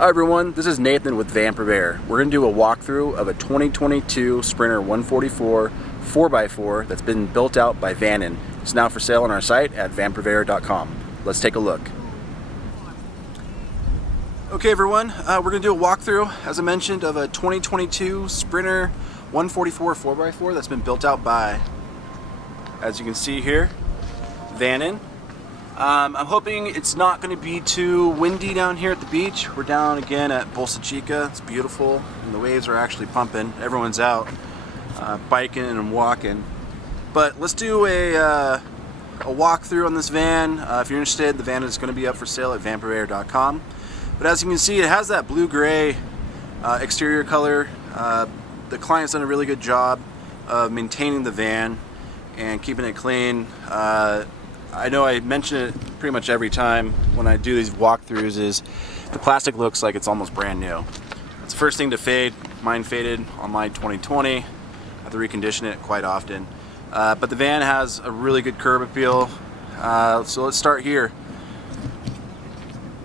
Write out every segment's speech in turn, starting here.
Hi everyone, this is Nathan with Van. We're going to do a walkthrough of a 2022 Sprinter 144 4x4 that's been built out by Vannon. It's now for sale on our site at vanpurveyor.com. Let's take a look. Okay everyone, we're going to do a walkthrough, as I mentioned, of a 2022 Sprinter 144 4x4 that's been built out by, as you can see here, Vannon. I'm hoping it's not going to be too windy down here at the beach. We're down again at Bolsa Chica. It's beautiful and the waves are actually pumping. Everyone's out biking and walking. But let's do a walkthrough on this van. If you're interested, the van is going to be up for sale at vanpurveyor.com. But as you can see, it has that blue-gray exterior color. The client's done a really good job of maintaining the van and keeping it clean. I know I mention it pretty much every time when I do these walkthroughs, is the plastic looks like it's almost brand new. It's the first thing to fade. Mine faded on my 2020. I have to recondition it quite often. But the van has a really good curb appeal. So let's start here.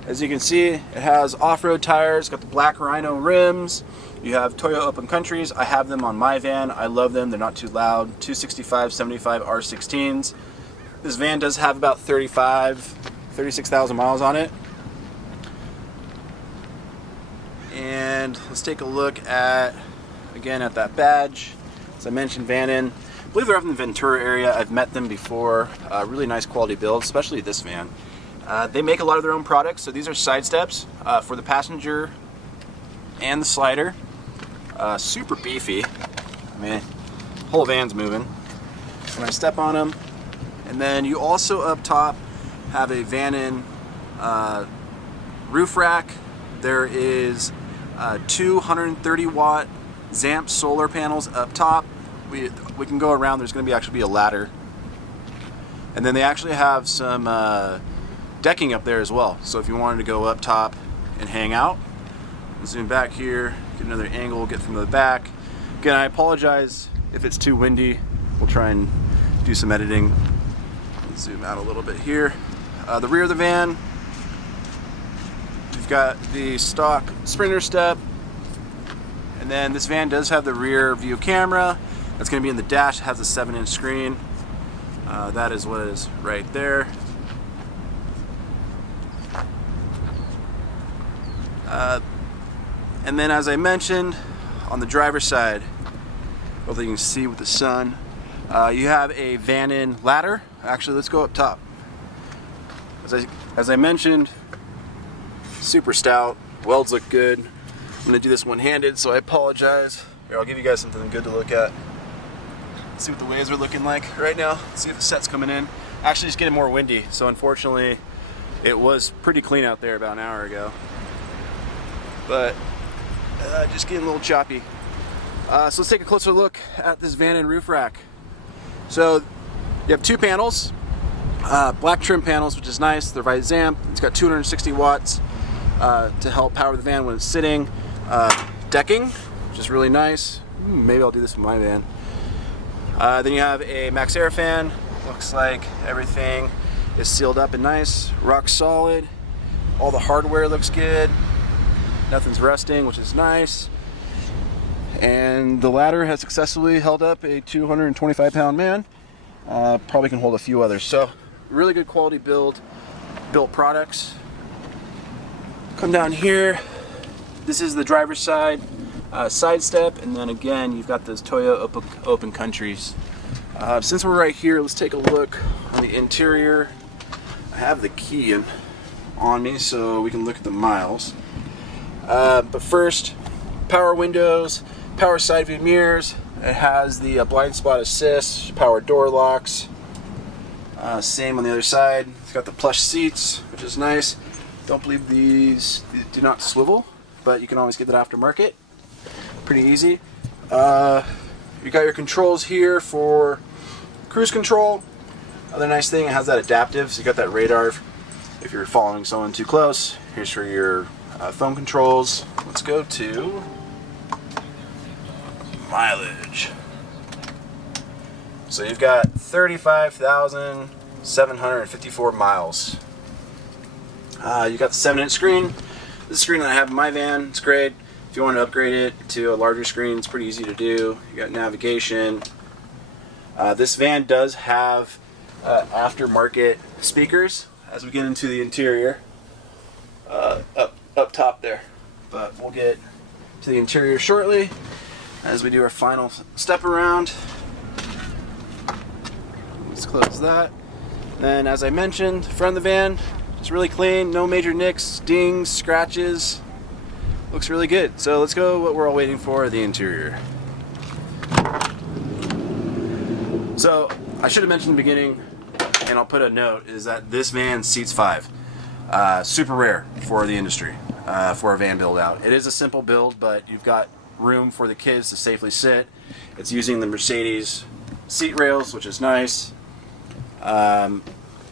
As you can see, it has off-road tires, got the black Rhino rims. You have Toyo Open Countries. I have them on my van. I love them. They're not too loud. 265, 75 R16s. This van does have about 36,000 miles on it. And let's take a look at, again, at that badge. As I mentioned, Vannon. I believe they're up in the Ventura area. I've met them before. Really nice quality build, especially this van. They make a lot of their own products. So these are side steps for the passenger and the slider. Super beefy. I mean, the whole van's moving when I step on them. And then you also up top have a Vannon roof rack. There is 230 watt Zamp solar panels up top. We can go around. There's going to actually be a ladder. And then they actually have some decking up there as well. So if you wanted to go up top and hang out, zoom back here, get another angle, get from the back. Again, I apologize if it's too windy. We'll try and do some editing. Zoom out a little bit here. The rear of the van, you've got the stock Sprinter step, and then this van does have the rear view camera. That's going to be in the dash. It has a 7-inch screen. That is what is right there. And then, as I mentioned, on the driver's side, hopefully you can see with the sun, you have a Vannon ladder. Actually, let's go up top. As I mentioned, super stout. Welds look good. I'm going to do this one-handed, so I apologize. Here, I'll give you guys something good to look at. Let's see what the waves are looking like right now. Let's see if the set's coming in. Actually, it's getting more windy, so unfortunately, it was pretty clean out there about an hour ago. But just getting a little choppy. So let's take a closer look at this Vannon roof rack. So you have two panels, black trim panels, which is nice. They're by Zamp. It's got 260 watts to help power the van when it's sitting. Decking, which is really nice. Maybe I'll do this with my van. Then you have a Max Air fan. Looks like everything is sealed up and nice, rock solid. All the hardware looks good. Nothing's rusting, which is nice. And the ladder has successfully held up a 225-pound man. Probably can hold a few others. So really good quality built products. Come down here. This is the driver's side side step, and then again you've got those Toyo Open Countries. Since we're right here, let's take a look on the interior. I have the key on me so we can look at the miles. But first, power windows, power side view mirrors. It has the blind spot assist, power door locks. Same on the other side. It's got the plush seats, which is nice. Don't believe these do not swivel, but you can always get that aftermarket. Pretty easy. You got your controls here for cruise control. Other nice thing, it has that adaptive, so you got that radar if you're following someone too close. Here's for your phone controls. Let's go to mileage. So you've got 35,754 miles. You got the 7-inch screen. This screen that I have in my van, it's great. If you want to upgrade it to a larger screen, it's pretty easy to do. You got navigation. This van does have aftermarket speakers as we get into the interior. Up top there. But we'll get to the interior shortly as we do our final step around. Let's close that. Then, as I mentioned, front of the van, just really clean, no major nicks, dings, scratches. Looks really good. So let's go what we're all waiting for, the interior. So I should have mentioned in the beginning, and I'll put a note, is that this van seats 5. Super rare for the industry, for a van build out. It is a simple build, but you've got room for the kids to safely sit. It's using the Mercedes seat rails, which is nice.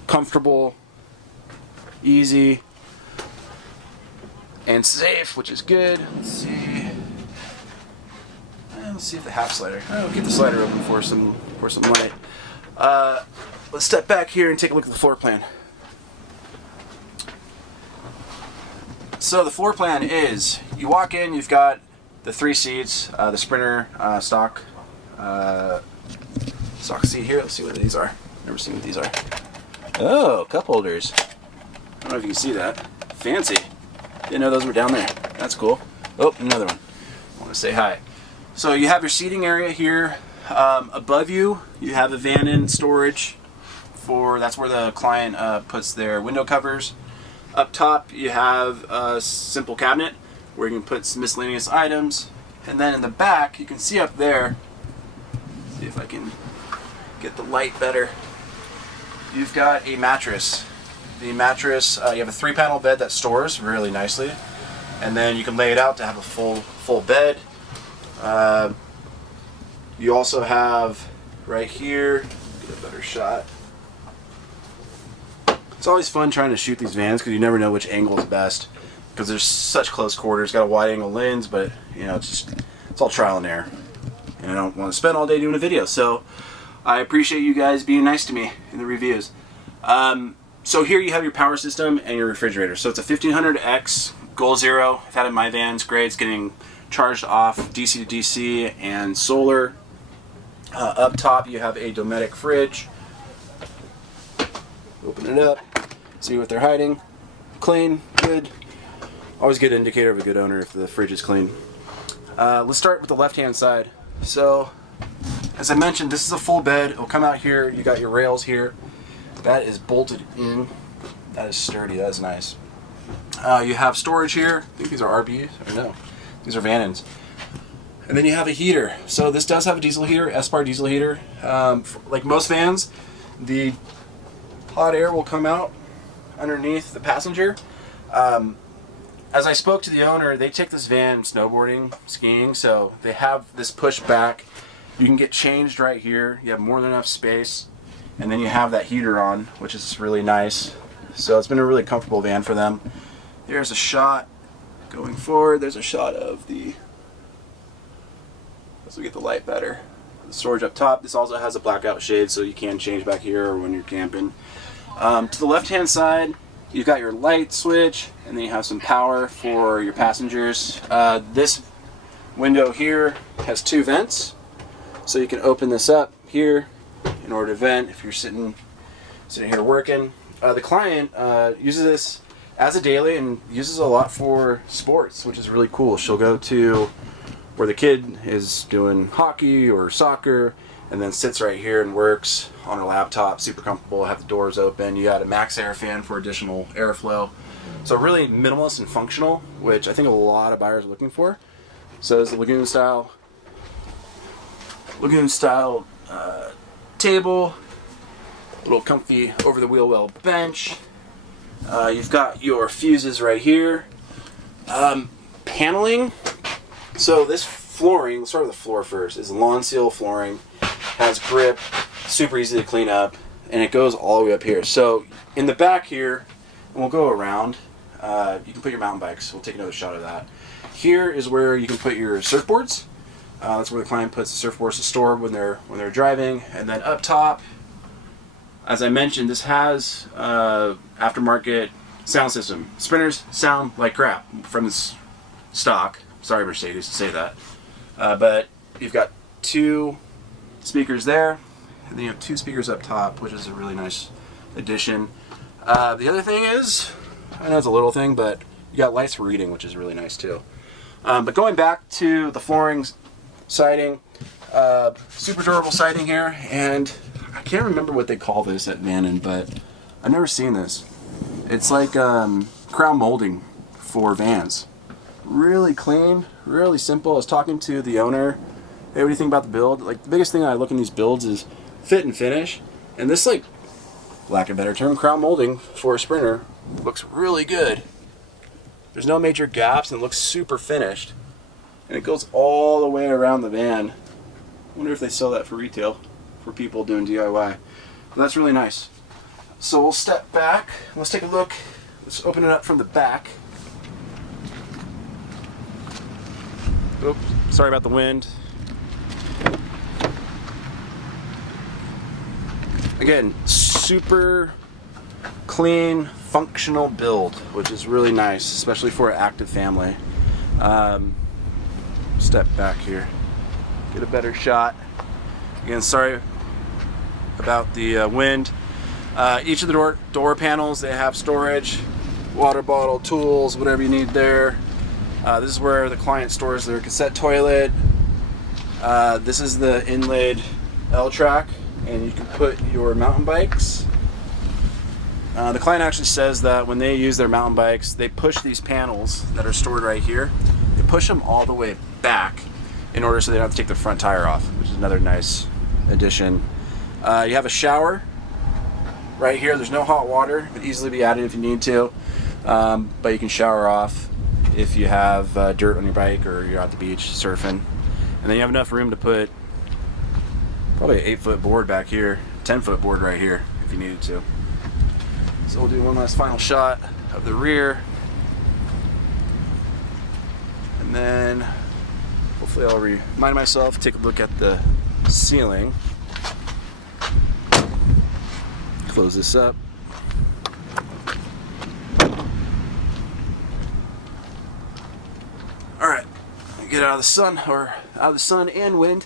Comfortable, easy, and safe, which is good. Let's see. Let's see if the half slider. I'll get the slider open for some light. Let's step back here and take a look at the floor plan. So the floor plan is, you walk in, you've got the 3 seats, the Sprinter stock seat here. Let's see what these are. Never seen what these are. Oh, cup holders. I don't know if you can see that. Fancy. Didn't know those were down there. That's cool. Oh, another one. I want to say hi. So you have your seating area here. Above you, you have a Vannon storage that's where the client puts their window covers. Up top, you have a simple cabinet where you can put some miscellaneous items. And then in the back, you can see up there, see if I can get the light better. You've got a mattress. The mattress, you have a 3-panel bed that stores really nicely. And then you can lay it out to have a full bed. You also have right here, get a better shot. It's always fun trying to shoot these vans because you never know which angle is best because there's such close quarters. Got a wide angle lens, but you know, it's all trial and error. And I don't want to spend all day doing a video, so I appreciate you guys being nice to me in the reviews. So here you have your power system and your refrigerator. So it's a 1500X Goal Zero. I've had it in my van. It's great. It's getting charged off DC to DC and solar. Up top you have a Dometic fridge. Open it up, see what they're hiding. Clean, good. Always a good indicator of a good owner if the fridge is clean. Let's start with the left-hand side. So, as I mentioned, this is a full bed. It'll come out here. You got your rails here. That is bolted in. That is sturdy. That is nice. You have storage here. I think these are RBs. Or no, these are Vannons. And then you have a heater. So this does have a diesel heater, S-Bar diesel heater. Like most vans, the hot air will come out underneath the passenger. As I spoke to the owner, they take this van snowboarding, skiing, so they have this push back. You can get changed right here. You have more than enough space. And then you have that heater on, which is really nice. So it's been a really comfortable van for them. There's a shot going forward. There's a shot of the, as we get the light better, the storage up top. This also has a blackout shade, so you can change back here or when you're camping. To the left-hand side, you've got your light switch, and then you have some power for your passengers. This window here has 2 vents, so you can open this up here in order to vent if you're sitting here working. The client uses this as a daily and uses a lot for sports, which is really cool. She'll go to where the kid is doing hockey or soccer and then sits right here and works on her laptop. Super comfortable, have the doors open. You got a max air fan for additional airflow. So really minimalist and functional, which I think a lot of buyers are looking for. So it's the Lagoon style table, little comfy over the wheel well bench. You've got your fuses right here. Paneling. So this flooring, let's start with the floor first, is lawn seal flooring. Has grip, super easy to clean up, and it goes all the way up here. So in the back here, and we'll go around, you can put your mountain bikes. We'll take another shot of that. Here is where you can put your surfboards. That's where the client puts the surfboards to store when they're driving. And then up top, as I mentioned, this has aftermarket Sound system. Sprinters sound like crap from this stock. Sorry, Mercedes, to say that. But you've got 2 speakers there, and then you have 2 speakers up top, which is a really nice addition. The other thing is, I know it's a little thing, but you got lights for reading, which is really nice too. But going back to the flooring siding, super durable siding here, and I can't remember what they call this at Vannon, but I've never seen this. It's like crown molding for vans. Really clean, really simple. I was talking to the owner. Hey, what do you think about the build? Like, the biggest thing I look in these builds is fit and finish, and this, like, lack of a better term, crown molding for a Sprinter looks really good. There's no major gaps and it looks super finished. And it goes all the way around the van. I wonder if they sell that for retail for people doing DIY. But that's really nice. So we'll step back. Let's take a look. Let's open it up from the back. Oops, sorry about the wind. Again, super clean, functional build, which is really nice, especially for an active family. Step back here, get a better shot. Again, sorry about the wind. Each of the door panels, they have storage, water bottle, tools, whatever you need there. This is where the client stores their cassette toilet. This is the inlaid L-track, and you can put your mountain bikes. The client actually says that when they use their mountain bikes, they push these panels that are stored right here. They push them all the way back in order so they don't have to take the front tire off, which is another nice addition. You have a shower right here. There's no hot water. It could easily be added if you need to, but you can shower off if you have dirt on your bike or you're at the beach surfing. And then you have enough room to put probably an 8-foot board back here, 10-foot board right here if you needed to. So we'll do one last final shot of the rear. And then hopefully I'll remind myself, take a look at the ceiling. Close this up. Alright, get out of the sun, or out of the sun and wind.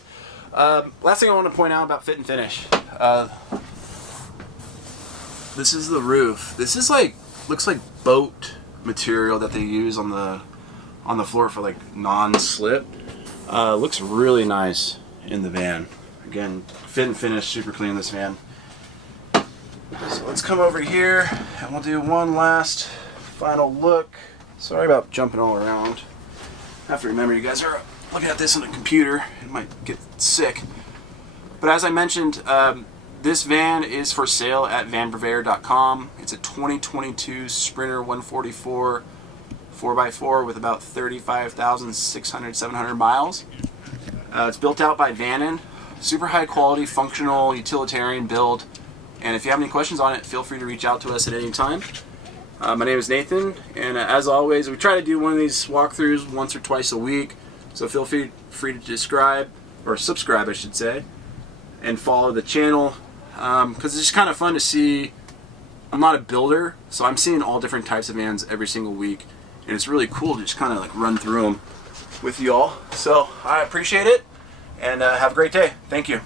Last thing I want to point out about fit and finish. This is the roof. This is like, looks like boat material that they use on the floor for like non-slip. Looks really nice in the van. Again, fit and finish, super clean in this van. So let's come over here and we'll do one last final look. Sorry about jumping all around. I have to remember you guys are looking at this on a computer. It might get sick. But as I mentioned, this van is for sale at vanpurveyor.com. It's a 2022 Sprinter 144 4x4 with about 35,700 miles. It's built out by Vannon. Super high quality, functional, utilitarian build. And if you have any questions on it, feel free to reach out to us at any time. My name is Nathan, and as always, we try to do one of these walkthroughs once or twice a week. So feel free to subscribe, I should say, and follow the channel. Because it's just kind of fun to see. I'm not a builder, so I'm seeing all different types of vans every single week, and it's really cool to just kind of like run through them with you all. So I appreciate it, and have a great day. Thank you.